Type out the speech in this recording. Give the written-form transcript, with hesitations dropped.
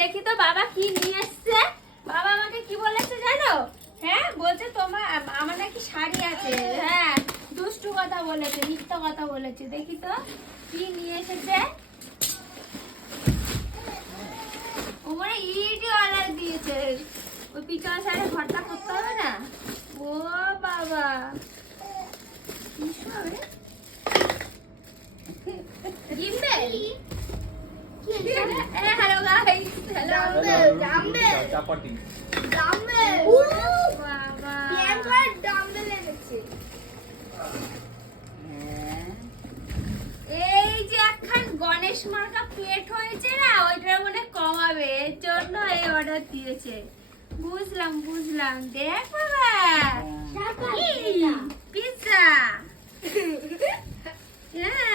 দেখি তো বাবা কি নিয়ে এসছে। বাবা আমাকে কি বলেছে জানো? হ্যাঁ বলছে তোমার আমার নাকি শাড়ি আছে। হ্যাঁ দুষ্টু কথা বলেছে, মিথ্যা কথা বলেছে। দেখি তো কি নিয়ে এসেছে। ওরে ইডি অর্ডার দিয়েছে। ওই পিছনে সাইডে ঘরটা করতে হবে না? ও বাবা কি সব রে? গিম্বে হ্যালো গাইস, হ্যালো ডাম্বেল চাপাটি ডাম্বেল। বাবা প্রিয়াঙ্কা ডাম্বেল এনেছে। এই যে একখান গণেশ মার্কা পেট হয়েছে না, ওইটার মনে কমাবে, এর জন্য এই অর্ডার দিয়েছে। বুঝলাম বুঝলাম। দেখ বাবা পিৎজা। হ্যাঁ